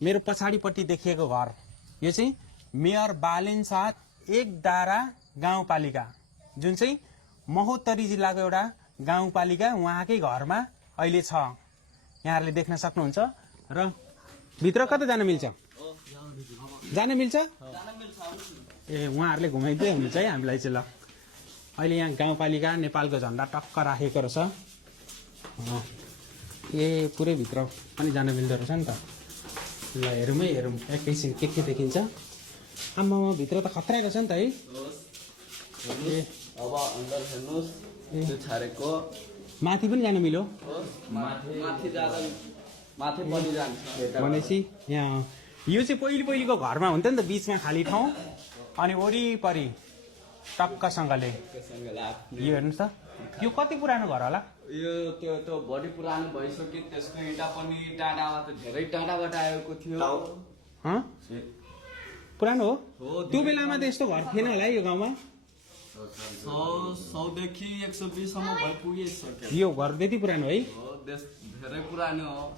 मेरो पछाडिपट्टि देखिएको घर यो चाहिँ मेयर बालेन साथ एक डाँडा गाउँपालिका जुन चाहिँ महोत्तरी जिल्लाको एउटा गाउँपालिका उहाँकै घरमा अहिले छ। यहाँहरूले देख्न सक्नुहुन्छ र भित्र कता जान मिल्छ? जान मिल्छ? ए उहाँहरूले घुमाइदिए हुनुहुन्छ है हामीलाई चाहिँ। ल अहिले यहाँ गाउँपालिका नेपालको झन्डा टक्क राखेको रहेछ। ए पुरै भित्र पनि जान मिल्दो रहेछ नि त। ल हेरौँ है, हेरौँ एकैछिन के देखिन्छ। आम्मामा भित्र त खतरा रहेछ नि त है। ए अब अंदर हेर्नुस् त्यो छारेको माथि पनि जान मिल्यो माथि जाँदा माथि पनि जान्छ भनेपछि यहाँ यो चाहिँ पहिलेको घरमा हुन्थ्यो नि त, बिचमा खाली ठाउँ अनि वरिपरि टक्कसँगले। यो हेर्नुहोस् त, यो कति पुरानो घर होला? यो त्यो बढी पुरानो भइसक्यो। त्यसको इँटा पनि टाढाबाट धेरै टाढाबाट आएको थियो। पुरानो हो? त्यो बेलामा त यस्तो घर थिएन होला है यो गाउँमा। 100 देखि 120 सम्म भइ पुगिसक्यो। यो घर त्यति पुरानो है? धेरै पुरानो हो।